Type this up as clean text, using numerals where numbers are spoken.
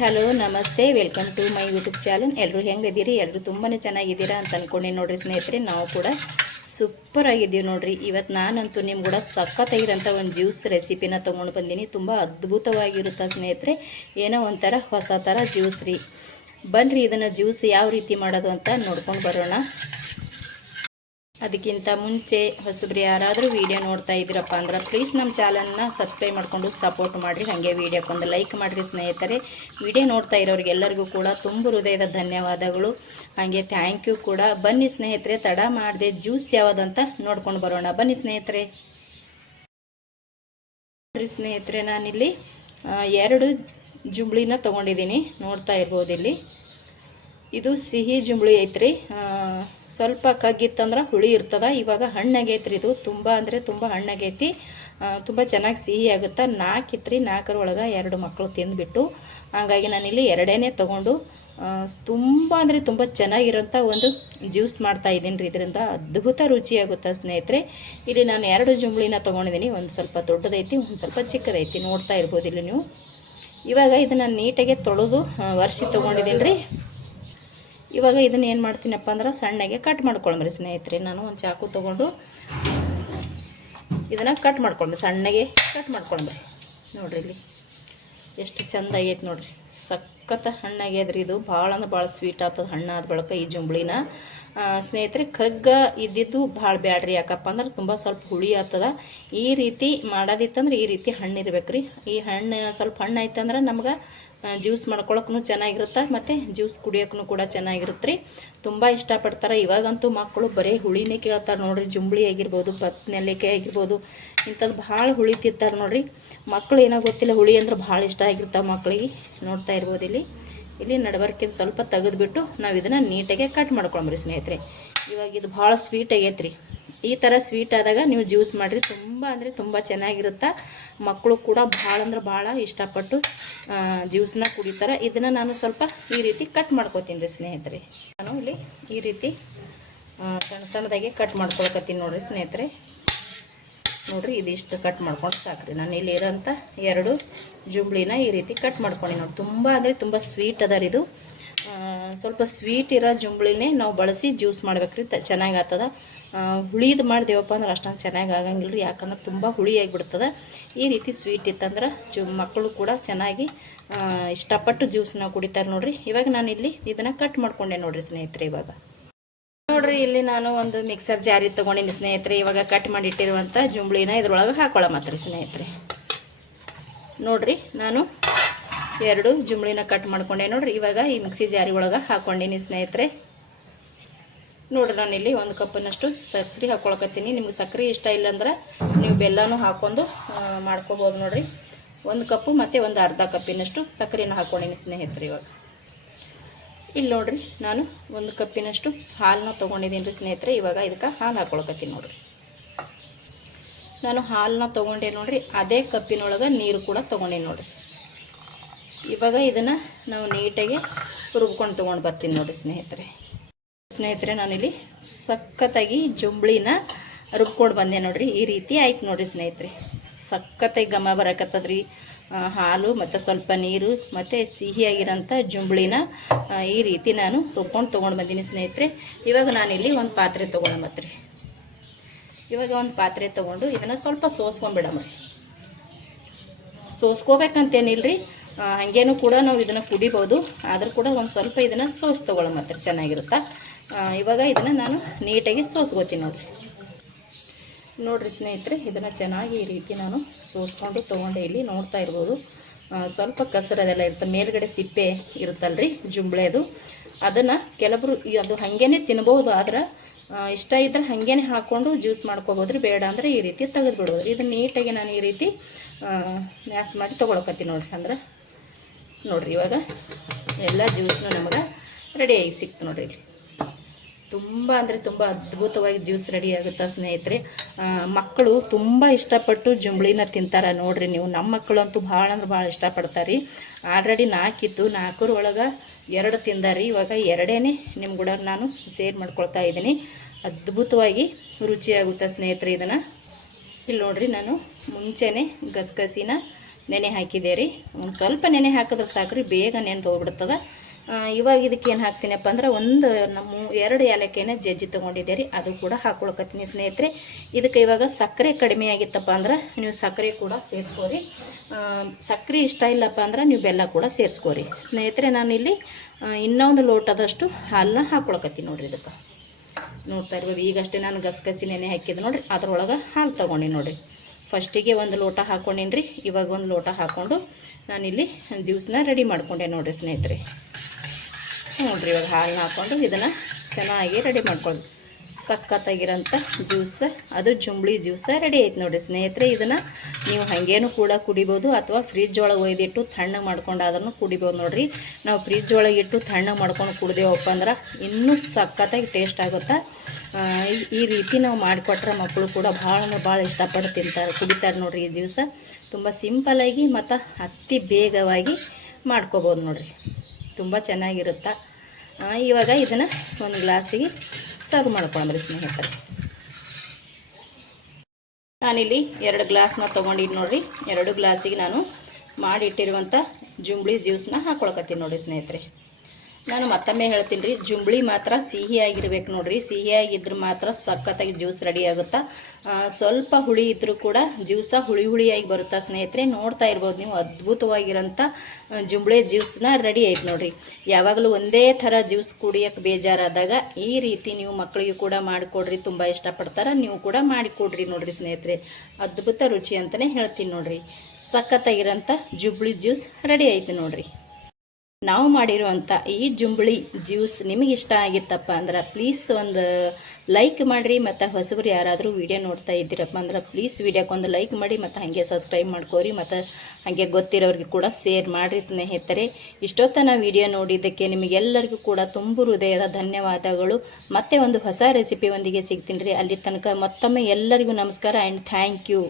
Hello ನಮಸ್ತೆ, welcome to my YouTube channel. ಎಲ್ಲರೂ ಹೆಂಗಿದ್ದೀರಿ? ಎಲ್ಲರೂ ತುಂಬಾ ಚೆನ್ನಾಗಿದ್ದೀರಾ ಅಂತ ಅಂದ್ಕೊಂಡೆ ನೋಡ್ರಿ ಸ್ನೇಹಿತರೆ. ನಾವು ಕೂಡ ಸೂಪರ್ ಆಗಿದ್ದೀವಿ ನೋಡ್ರಿ. ಇವತ್ತು ನಾನಂತೂ ನಿಮ್ಮ ಕೂಡ ಸಖತ್ತಾಗಿರೋಂಥ ಒಂದು ಜ್ಯೂಸ್ ರೆಸಿಪಿನ ತೊಗೊಂಡು ಬಂದೀನಿ. ತುಂಬ ಅದ್ಭುತವಾಗಿರುತ್ತೆ ಸ್ನೇಹಿತರೆ. ಏನೋ ಒಂಥರ ಹೊಸ ಥರ ಜ್ಯೂಸ್ ರೀ. ಬನ್ನಿರಿ ಇದನ್ನು ಜ್ಯೂಸ್ ಯಾವ ರೀತಿ ಮಾಡೋದು ಅಂತ ನೋಡ್ಕೊಂಡು ಬರೋಣ. ಅದಕ್ಕಿಂತ ಮುಂಚೆ ಹೊಸಬ್ರು ಯಾರಾದರೂ ವೀಡಿಯೋ ನೋಡ್ತಾ ಇದ್ದೀರಪ್ಪ ಅಂದ್ರೆ ಪ್ಲೀಸ್ ನಮ್ಮ ಚಾನಲ್ನ ಸಬ್ಸ್ಕ್ರೈಬ್ ಮಾಡಿಕೊಂಡು ಸಪೋರ್ಟ್ ಮಾಡಿರಿ. ಹಾಗೆ ವೀಡಿಯೋಕ್ಕೊಂದು ಲೈಕ್ ಮಾಡಿರಿ ಸ್ನೇಹಿತರೆ. ವಿಡಿಯೋ ನೋಡ್ತಾ ಇರೋರಿಗೆಲ್ಲರಿಗೂ ಕೂಡ ತುಂಬ ಹೃದಯದ ಧನ್ಯವಾದಗಳು, ಹಾಗೆ ಥ್ಯಾಂಕ್ ಯು ಕೂಡ. ಬನ್ನಿ ಸ್ನೇಹಿತರೆ, ತಡ ಮಾಡದೆ ಜ್ಯೂಸ್ ಯಾವುದಂತ ನೋಡ್ಕೊಂಡು ಬರೋಣ. ಬನ್ನಿ ಸ್ನೇಹಿತರೆ. ಸ್ನೇಹಿತರೆ, ನಾನಿಲ್ಲಿ 2 ಜುಂಬ್ಳಿನ ತೊಗೊಂಡಿದ್ದೀನಿ. ನೋಡ್ತಾ ಇರ್ಬೋದು ಇಲ್ಲಿ. ಇದು ಸಿಹಿ ಜುಂಬ್ಳಿ ಐತ್ರಿ. ಸ್ವಲ್ಪ ಕಗ್ಗಿತ್ತಂದ್ರೆ ಹುಳಿ ಇರ್ತದ. ಇವಾಗ ಹಣ್ಣಾಗೈತ್ರಿ. ಇದು ತುಂಬ ಅಂದರೆ ತುಂಬ ಹಣ್ಣಾಗೈತಿ. ತುಂಬ ಚೆನ್ನಾಗಿ ಸಿಹಿ ಆಗುತ್ತೆ. 4 ಇತ್ರಿ. 4 ಒಳಗೆ 2 ಮಕ್ಕಳು ತಿಂದುಬಿಟ್ಟು, ಹಾಗಾಗಿ ನಾನಿಲ್ಲಿ 2 ತೊಗೊಂಡು ತುಂಬ ಅಂದರೆ ತುಂಬ ಚೆನ್ನಾಗಿರೋಂಥ ಒಂದು ಜ್ಯೂಸ್ ಮಾಡ್ತಾಯಿದ್ದೀನಿ ರೀ. ಇದರಿಂದ ಅದ್ಭುತ ರುಚಿಯಾಗುತ್ತೆ ಸ್ನೇಹಿತರೆ. ಇಲ್ಲಿ ನಾನು 2 ಜುಂಬ್ಳಿನ ತೊಗೊಂಡಿದ್ದೀನಿ. ಒಂದು ಸ್ವಲ್ಪ ದೊಡ್ಡದೈತಿ, ಒಂದು ಸ್ವಲ್ಪ ಚಿಕ್ಕದೈತಿ. ನೋಡ್ತಾ ಇರ್ಬೋದು ಇಲ್ಲಿ ನೀವು. ಇವಾಗ ಇದನ್ನು ನೀಟಾಗಿ ತೊಳೆದು ಒರೆಸಿ ತೊಗೊಂಡಿದ್ದೀನಿ ರೀ. ಇವಾಗ ಇದನ್ನು ಏನು ಮಾಡ್ತೀನಪ್ಪ ಅಂದ್ರೆ ಸಣ್ಣಗೆ ಕಟ್ ಮಾಡ್ಕೊಳ್ರಿ ಸ್ನೇಹಿತರೆ. ನಾನು ಒಂದು ಚಾಕು ತೊಗೊಂಡು ಇದನ್ನು ಕಟ್ ಮಾಡ್ಕೊಂಡ್ರಿ, ಸಣ್ಣಗೆ ಕಟ್ ಮಾಡ್ಕೊಂಡ್ರಿ. ನೋಡಿರಿ ಇಲ್ಲಿ ಎಷ್ಟು ಚೆಂದ ಆಗೈತೆ ನೋಡಿರಿ. ಸಖತ್ ಹಣ್ಣಾಗ್ಯದ್ರಿ. ಇದು ಭಾಳ ಅಂದ್ರೆ ಭಾಳ ಸ್ವೀಟ್ ಆಗ್ತದೆ ಹಣ್ಣಾದ ಬಳಿಕ ಈ ಜುಂಬ್ಳಿನ. ಸ್ನೇಹಿತರೆ, ಕಗ್ಗ ಇದ್ದಿದ್ದು ಭಾಳ ಬ್ಯಾಡ್ರಿ. ಯಾಕಪ್ಪ ಅಂದ್ರೆ ತುಂಬ ಸ್ವಲ್ಪ ಹುಳಿ ಆಗ್ತದ. ಈ ರೀತಿ ಮಾಡೋದಿತ್ತಂದ್ರೆ ಈ ರೀತಿ ಹಣ್ಣು ಇರ್ಬೇಕು ರೀ. ಈ ಹಣ್ಣು ಸ್ವಲ್ಪ ಹಣ್ಣು ಆಯ್ತಂದ್ರೆ ನಮ್ಗೆ ಜ್ಯೂಸ್ ಮಾಡ್ಕೊಳಕ್ಕೂ ಚೆನ್ನಾಗಿರುತ್ತೆ, ಮತ್ತು ಜ್ಯೂಸ್ ಕುಡಿಯೋಕ್ಕೂ ಕೂಡ ಚೆನ್ನಾಗಿರುತ್ತೆ ರೀ. ತುಂಬ ಇಷ್ಟಪಡ್ತಾರೆ. ಇವಾಗಂತೂ ಮಕ್ಕಳು ಬರೀ ಹುಳಿನೇ ಕೇಳ್ತಾರೆ ನೋಡಿರಿ. ಜುಂಬ್ಳಿ ಆಗಿರ್ಬೋದು, ನೆಲ್ಲಿಕಾಯಿ ಆಗಿರ್ಬೋದು, ಇಂಥದ್ದು ಭಾಳ ಹುಳಿ ತಿಂತಾರೆ ನೋಡಿರಿ. ಮಕ್ಕಳು ಏನೋ ಗೊತ್ತಿಲ್ಲ, ಹುಳಿ ಅಂದ್ರೆ ಭಾಳ ಇಷ್ಟ ಆಗಿರ್ತಾವೆ ಮಕ್ಕಳಿಗೆ. ನೋಡ್ತಾ ಇರ್ಬೋದು ಇಲ್ಲಿ ನಡಬರ್ಕಿಂದ ಸ್ವಲ್ಪ ತೆಗೆದುಬಿಟ್ಟು ನಾವು ಇದನ್ನು ನೀಟಾಗಿ ಕಟ್ ಮಾಡ್ಕೊಂಬ್ರಿ ಸ್ನೇಹಿತರೆ. ಇವಾಗ ಇದು ಭಾಳ ಸ್ವೀಟ್ ಆಗೈತೆ ರೀ. ಈ ಥರ ಸ್ವೀಟ್ ಆದಾಗ ನೀವು ಜ್ಯೂಸ್ ಮಾಡಿರಿ. ತುಂಬ ಅಂದರೆ ತುಂಬ ಚೆನ್ನಾಗಿರುತ್ತೆ. ಮಕ್ಕಳು ಕೂಡ ಭಾಳ ಅಂದ್ರೆ ಭಾಳ ಇಷ್ಟಪಟ್ಟು ಜ್ಯೂಸನ್ನ ಕುಡಿತಾರೆ. ಇದನ್ನು ನಾನು ಸ್ವಲ್ಪ ಈ ರೀತಿ ಕಟ್ ಮಾಡ್ಕೋತೀನಿ ರೀ ಸ್ನೇಹಿತರೆ. ನಾನು ಇಲ್ಲಿ ಈ ರೀತಿ ಸಣ್ಣ ಸಣ್ಣದಾಗಿ ಕಟ್ ಮಾಡ್ಕೊಳಕತ್ತೀನಿ ನೋಡಿರಿ ಸ್ನೇಹಿತರೆ. ನೋಡಿರಿ, ಇದಿಷ್ಟು ಕಟ್ ಮಾಡ್ಕೊಂಡು ಸಾಕ್ರಿ. ನಾನು ಇಲ್ಲಿ ಇರೋಂಥ 2 ಜುಂಬ್ಳಿನ ಈ ರೀತಿ ಕಟ್ ಮಾಡ್ಕೊಂಡು ನೋಡಿ. ತುಂಬ ಅಂದರೆ ತುಂಬ ಸ್ವೀಟ್ ಅದ ರೀ ಇದು. ಸ್ವಲ್ಪ ಸ್ವೀಟ್ ಇರೋ ಜುಂಬ್ಳಿನೇ ನಾವು ಬಳಸಿ ಜ್ಯೂಸ್ ಮಾಡ್ಬೇಕ್ರಿ. ಚೆನ್ನಾಗಿ ಆಗ್ತದ. ಹುಳಿದು ಮಾಡ್ದೇವಪ್ಪ ಅಂದ್ರೆ ಅಷ್ಟೊಂದು ಚೆನ್ನಾಗಿ ಆಗಂಗಿಲ್ಲ ರೀ. ಯಾಕಂದ್ರೆ ತುಂಬ ಹುಳಿಯಾಗಿಬಿಡ್ತದೆ. ಈ ರೀತಿ ಸ್ವೀಟ್ ಇತ್ತಂದ್ರೆ ಮಕ್ಕಳು ಕೂಡ ಚೆನ್ನಾಗಿ ಇಷ್ಟಪಟ್ಟು ಜ್ಯೂಸನ್ನ ಕುಡಿತಾರೆ ನೋಡಿರಿ. ಇವಾಗ ನಾನಿಲ್ಲಿ ಇದನ್ನು ಕಟ್ ಮಾಡ್ಕೊಂಡೆ ನೋಡಿರಿ ಸ್ನೇಹಿತರೆ. ಇವಾಗ ನೋಡಿರಿ, ಇಲ್ಲಿ ನಾನು ಒಂದು ಮಿಕ್ಸರ್ ಜಾರಿ ತೊಗೊಂಡಿನಿ ಸ್ನೇಹಿತರೆ. ಇವಾಗ ಕಟ್ ಮಾಡಿಟ್ಟಿರುವಂಥ ಜುಂಬ್ಳಿನ ಇದ್ರೊಳಗೆ ಹಾಕೊಳ್ಳೋಮತ್ರಿ ಸ್ನೇಹಿತರೆ. ನೋಡಿರಿ, ನಾನು 2 ಜುಂಬ್ಳಿನ ಕಟ್ ಮಾಡ್ಕೊಂಡೆ ನೋಡಿರಿ. ಇವಾಗ ಈ ಮಿಕ್ಸಿ ಜಾರಿ ಒಳಗೆ ಹಾಕ್ಕೊಂಡಿನಿ ಸ್ನೇಹಿತರೆ. ನೋಡಿರಿ, ನಾನಿಲ್ಲಿ 1 ಕಪ್ನಷ್ಟು ಸಕ್ಕರೆ ಹಾಕ್ಕೊಳಕತ್ತೀನಿ. ನಿಮ್ಗೆ ಸಕ್ಕರೆ ಇಷ್ಟ ಇಲ್ಲಾಂದ್ರೆ ನೀವು ಬೆಲ್ಲನೂ ಹಾಕ್ಕೊಂಡು ಮಾಡ್ಕೋಬೋದು ನೋಡಿರಿ. 1 ಕಪ್ಪು ಮತ್ತು ಒಂದು ಅರ್ಧ ಕಪ್ಪಿನಷ್ಟು ಸಕ್ಕರೆನ ಹಾಕ್ಕೊಂಡಿನಿ ಸ್ನೇಹಿತರೆ. ಇವಾಗ ಇಲ್ಲಿ ನೋಡಿರಿ, ನಾನು 1 ಕಪ್ಪಿನಷ್ಟು ಹಾಲನ್ನ ತೊಗೊಂಡಿದ್ದೀನಿ ರೀ ಸ್ನೇಹಿತರೆ. ಇವಾಗ ಇದಕ್ಕೆ ಹಾಲು ಹಾಕ್ಕೊಳಕತ್ತೀನಿ ನೋಡಿರಿ. ನಾನು ಹಾಲನ್ನ ತೊಗೊಂಡೆ ನೋಡಿರಿ. ಅದೇ ಕಪ್ಪಿನೊಳಗೆ ನೀರು ಕೂಡ ತೊಗೊಂಡೇನಿ ನೋಡಿರಿ. ಇವಾಗ ಇದನ್ನು ನಾವು ನೀಟಾಗಿ ರುಬ್ಕೊಂಡು ತೊಗೊಂಡು ಬರ್ತೀನಿ ನೋಡಿರಿ ಸ್ನೇಹಿತರೆ. ನಾನಿಲ್ಲಿ ಸಖತ್ತಾಗಿ ಜುಂಬ್ಳಿನ ರುಬ್ಕೊಂಡು ಬಂದೆ ನೋಡಿರಿ. ಈ ರೀತಿ ಆಯ್ತು ನೋಡಿರಿ ಸ್ನೇಹಿತರೆ. ಸಖತ್ತಾಗಿ ಘಮ ಬರಕತ್ತದ್ರಿ. ಹಾಲು ಮತ್ತು ಸ್ವಲ್ಪ ನೀರು ಮತ್ತು ಸಿಹಿಯಾಗಿರೋಂಥ ಜುಂಬ್ಳಿನ ಈ ರೀತಿ ನಾನು ರುಬ್ಕೊಂಡು ತೊಗೊಂಡು ಬಂದೀನಿ ಸ್ನೇಹಿತರೆ. ಇವಾಗ ನಾನಿಲ್ಲಿ ಒಂದು ಪಾತ್ರೆ ತೊಗೊಳಮತ್ರಿ. ಇವಾಗ ಒಂದು ಪಾತ್ರೆ ತೊಗೊಂಡು ಇದನ್ನು ಸ್ವಲ್ಪ ಸೋಸ್ಕೊಂಡ್ಬಿಡಮ್ರಿ. ಸೋಸ್ಕೋಬೇಕಂತೇನಿಲ್ರಿ, ಹಾಗೇನೂ ಕೂಡ ನಾವು ಇದನ್ನು ಕುಡಿಬೋದು. ಆದರೂ ಕೂಡ ಒಂದು ಸ್ವಲ್ಪ ಇದನ್ನು ತೊಗೊಳಮತ್ರಿ, ಚೆನ್ನಾಗಿರುತ್ತೆ. ಇವಾಗ ಇದನ್ನು ನಾನು ನೀಟಾಗಿ ಸೋಸ್ಕೋತೀನಿ ನೋಡಿರಿ ಸ್ನೇಹಿತರೆ. ಇದನ್ನು ಚೆನ್ನಾಗಿ ಈ ರೀತಿ ನಾನು ಸೋಸ್ಕೊಂಡು ತೊಗೊಂಡೆ. ಇಲ್ಲಿ ನೋಡ್ತಾ ಇರ್ಬೋದು, ಸ್ವಲ್ಪ ಕಸರದೆಲ್ಲ ಇರುತ್ತೆ. ಮೇಲ್ಗಡೆ ಸಿಪ್ಪೆ ಇರುತ್ತಲ್ರಿ ಜುಂಬ್ಳೆದು, ಅದನ್ನು ಕೆಲವರು ಅದು ಹಾಗೇ ತಿನ್ಬೋದು. ಆದ್ರೆ ಇಷ್ಟ ಇದ್ದರೆ ಹಾಗೇ ಹಾಕ್ಕೊಂಡು ಜ್ಯೂಸ್ ಮಾಡ್ಕೋಬೋದ್ರಿ. ಬೇಡ ಅಂದರೆ ಈ ರೀತಿ ತೆಗೆದು ಬಿಡ್ಬೋದು. ಇದನ್ನು ನೀಟಾಗಿ ನಾನು ಈ ರೀತಿ ಮ್ಯಾಶ್ ಮಾಡಿ ತೊಗೊಳಕತ್ತೀನಿ ನೋಡಿರಿ. ಅಂದ್ರೆ ನೋಡಿರಿ, ಇವಾಗ ಎಲ್ಲ ಜ್ಯೂಸ್ನು ನಮಗೆ ರೆಡಿಯಾಗಿ ಸಿಕ್ತು ನೋಡಿರಿ. ಇಲ್ಲಿ ತುಂಬ ಅಂದರೆ ತುಂಬ ಅದ್ಭುತವಾಗಿ ಜ್ಯೂಸ್ ರೆಡಿ ಆಗುತ್ತೆ ಸ್ನೇಹಿತರೆ. ಮಕ್ಕಳು ತುಂಬ ಇಷ್ಟಪಟ್ಟು ಜುಂಬ್ಳಿನ ತಿಂತಾರೆ ನೋಡಿರಿ ನೀವು. ನಮ್ಮ ಮಕ್ಕಳಂತೂ ಭಾಳ ಅಂದ್ರೆ ಭಾಳ ಇಷ್ಟಪಡ್ತಾರೆ ರೀ. ಆಲ್ರೆಡಿ 4 ಇತ್ತು, 4 ಒಳಗೆ 2 ತಿಂದಾರಿ. ಇವಾಗ 2 ನಿಮ್ಮ ಕೂಡ ನಾನು ಶೇರ್ ಮಾಡ್ಕೊಳ್ತಾ ಇದ್ದೀನಿ. ಅದ್ಭುತವಾಗಿ ರುಚಿಯಾಗುತ್ತೆ ಸ್ನೇಹಿತರೆ ಇದನ್ನು. ಇಲ್ಲಿ ನೋಡಿರಿ, ನಾನು ಮುಂಚೆನೇ ಗಸಗಸಿನ ನೆನೆ ಹಾಕಿದೆ ರೀ. ಒಂದು ಸ್ವಲ್ಪ ನೆನೆ ಹಾಕಿದ್ರೆ ಸಾಕ್ರಿ, ಬೇಗ ನೆನೆದು ಹೋಗ್ಬಿಡ್ತದೆ. ಇವಾಗ ಇದಕ್ಕೆ ಏನು ಹಾಕ್ತೀನಪ್ಪ ಅಂದ್ರೆ ಒಂದು 2 ಏಲಕ್ಕಿನ ಜಜ್ಜಿ ತೊಗೊಂಡಿದ್ದೆ ರೀ, ಅದು ಕೂಡ ಹಾಕ್ಕೊಳಕತ್ತೀನಿ ಸ್ನೇಹಿತರೆ. ಇದಕ್ಕೆ ಇವಾಗ ಸಕ್ಕರೆ ಕಡಿಮೆ ಆಗಿತ್ತಪ್ಪ ಅಂದ್ರೆ ನೀವು ಸಕ್ಕರೆ ಕೂಡ ಸೇರಿಸ್ಕೋರಿ. ಸಕ್ಕರೆ ಇಷ್ಟ ಇಲ್ಲಪ್ಪ ಅಂದ್ರೆ ನೀವು ಬೆಲ್ಲ ಕೂಡ ಸೇರಿಸ್ಕೋರಿ ಸ್ನೇಹಿತರೆ. ನಾನಿಲ್ಲಿ ಇನ್ನೊಂದು ಲೋಟದಷ್ಟು ಹಾಲನ್ನ ಹಾಕ್ಕೊಳಕತ್ತೀನಿ ನೋಡಿರಿ. ಇದಕ್ಕೆ ನೋಡ್ತಾ ಇರ್ಬೋದು, ಈಗಷ್ಟೇ ನಾನು ಗಸಗಸಿ ನೆನೆ ಹಾಕಿದ್ದು ನೋಡಿರಿ, ಅದ್ರೊಳಗೆ ಹಾಲು ತೊಗೊಂಡು ನೋಡಿರಿ. ಫಸ್ಟಿಗೆ ಒಂದು ಲೋಟ ಹಾಕ್ಕೊಂಡೀನಿ ರೀ, ಇವಾಗ ಒಂದು ಲೋಟ ಹಾಕ್ಕೊಂಡು ನಾನಿಲ್ಲಿ ಜ್ಯೂಸನ್ನ ರೆಡಿ ಮಾಡ್ಕೊಂಡೆ ನೋಡಿರಿ ಸ್ನೇಹಿತರೆ. ನೋಡಿರಿ ಇವಾಗ ಹಾಲನ್ನ ಹಾಕ್ಕೊಂಡು ಇದನ್ನು ಚೆನ್ನಾಗಿ ರೆಡಿ ಮಾಡ್ಕೊಳ್ಳಿ. ಸಖತ್ತಾಗಿರೋಂಥ ಜ್ಯೂಸ್, ಅದು ಜುಂಬ್ಳಿ ಜ್ಯೂಸ ರೆಡಿ ಆಯ್ತು ನೋಡಿರಿ ಸ್ನೇಹಿತರೆ. ಇದನ್ನು ನೀವು ಹಾಗೇನೂ ಕೂಡ ಕುಡಿಬೋದು, ಅಥವಾ ಫ್ರಿಜ್ ಒಳಗೆ ಒಯ್ದಿಟ್ಟು ತಣ್ಣಗೆ ಮಾಡ್ಕೊಂಡಾದ್ರೂ ಕುಡಿಬೋದು ನೋಡಿರಿ. ನಾವು ಫ್ರಿಜ್ ಒಳಗೆ ಇಟ್ಟು ತಣ್ಣಗೆ ಮಾಡ್ಕೊಂಡು ಕುಡ್ದೇವಪ್ಪ ಅಂದ್ರೆ ಇನ್ನೂ ಸಖತ್ತಾಗಿ ಟೇಸ್ಟ್ ಆಗುತ್ತೆ. ಈ ರೀತಿ ನಾವು ಮಾಡಿಕೊಟ್ರೆ ಮಕ್ಕಳು ಕೂಡ ಭಾಳ ಇಷ್ಟಪಟ್ಟು ತಿಂತಾರೆ, ಕುಡಿತಾರೆ ನೋಡಿರಿ. ಈ ಜ್ಯೂಸ ತುಂಬ ಸಿಂಪಲ್ಲಾಗಿ ಮತ್ತು ಅತಿ ಬೇಗವಾಗಿ ಮಾಡ್ಕೋಬೋದು ನೋಡಿರಿ, ತುಂಬ ಚೆನ್ನಾಗಿರುತ್ತೆ. ಇವಾಗ ಇದನ್ನು ಒಂದು ಗ್ಲಾಸಿಗೆ ಸರ್ವ್ ಮಾಡ್ಕೊಳ್ಳೋದ್ರಿ ಸ್ನೇಹಿತರೆ. ನಾನಿಲ್ಲಿ 2 ಗ್ಲಾಸ್ನ ತೊಗೊಂಡಿದ್ದು ನೋಡಿರಿ. 2 ಗ್ಲಾಸಿಗೆ ನಾನು ಮಾಡಿಟ್ಟಿರುವಂಥ ಜುಂಬ್ಳಿ ಜ್ಯೂಸನ್ನ ಹಾಕ್ಕೊಳಕತ್ತೀನಿ ನೋಡಿರಿ ಸ್ನೇಹಿತರೆ. ನಾನು ಮತ್ತೊಮ್ಮೆ ಹೇಳ್ತೀನಿ ರೀ, ಜುಂಬ್ಳಿ ಮಾತ್ರ ಸಿಹಿಯಾಗಿರ್ಬೇಕು ನೋಡಿರಿ. ಸಿಹಿಯಾಗಿದ್ರೆ ಮಾತ್ರ ಸಖತ್ತಾಗಿ ಜ್ಯೂಸ್ ರೆಡಿ ಆಗುತ್ತಾ. ಸ್ವಲ್ಪ ಹುಳಿ ಇದ್ದರೂ ಕೂಡ ಜ್ಯೂಸ ಹುಳಿಯಾಗಿ ಬರುತ್ತಾ ಸ್ನೇಹಿತರೆ. ನೋಡ್ತಾ ಇರ್ಬೋದು ನೀವು, ಅದ್ಭುತವಾಗಿರೋಂಥ ಜುಂಬ್ಳಿ ಜ್ಯೂಸನ್ನ ರೆಡಿ ಆಯ್ತು ನೋಡಿರಿ. ಯಾವಾಗಲೂ ಒಂದೇ ಥರ ಜ್ಯೂಸ್ ಕುಡಿಯೋಕ್ಕೆ ಬೇಜಾರಾದಾಗ ಈ ರೀತಿ ನೀವು ಮಕ್ಕಳಿಗೆ ಕೂಡ ಮಾಡಿಕೊಡ್ರಿ, ತುಂಬ ಇಷ್ಟಪಡ್ತಾರೆ. ನೀವು ಕೂಡ ಮಾಡಿಕೊಡ್ರಿ ನೋಡಿರಿ ಸ್ನೇಹಿತರೆ. ಅದ್ಭುತ ರುಚಿ ಅಂತಲೇ ಹೇಳ್ತೀನಿ ನೋಡಿರಿ. ಸಖತ್ತಾಗಿರೋಂಥ ಜುಂಬ್ಳಿ ಜ್ಯೂಸ್ ರೆಡಿ ಆಯ್ತು ನೋಡಿರಿ. ನಾವು ಮಾಡಿರುವಂಥ ಈ ಜುಂಬ್ಳಿ ಜ್ಯೂಸ್ ನಿಮಗೆ ಇಷ್ಟ ಆಗಿತ್ತಪ್ಪ ಅಂದ್ರೆ ಪ್ಲೀಸ್ ಒಂದು ಲೈಕ್ ಮಾಡಿರಿ. ಮತ್ತು ಹೊಸಬರು ಯಾರಾದರೂ ವಿಡಿಯೋ ನೋಡ್ತಾ ಇದ್ದೀರಪ್ಪ ಅಂದ್ರೆ ಪ್ಲೀಸ್ ವಿಡಿಯೋಕ್ಕೊಂದು ಲೈಕ್ ಮಾಡಿ, ಮತ್ತು ಹಾಗೆ ಸಬ್ಸ್ಕ್ರೈಬ್ ಮಾಡ್ಕೋರಿ, ಮತ್ತು ಹಾಗೆ ಗೊತ್ತಿರೋರಿಗೆ ಕೂಡ ಶೇರ್ ಮಾಡಿರಿ ಸ್ನೇಹಿತರೆ. ಇಷ್ಟೊತ್ತನ ವಿಡಿಯೋ ನೋಡಿದ್ದಕ್ಕೆ ನಿಮಗೆಲ್ಲರಿಗೂ ಕೂಡ ತುಂಬ ಹೃದಯದ ಧನ್ಯವಾದಗಳು. ಮತ್ತೆ ಒಂದು ಹೊಸ ರೆಸಿಪಿ ಒಂದಿಗೆ ಸಿಗ್ತೀನಿ ರೀ. ಅಲ್ಲಿ ತನಕ ಮತ್ತೊಮ್ಮೆ ಎಲ್ಲರಿಗೂ ನಮಸ್ಕಾರ ಆ್ಯಂಡ್ ಥ್ಯಾಂಕ್ ಯು.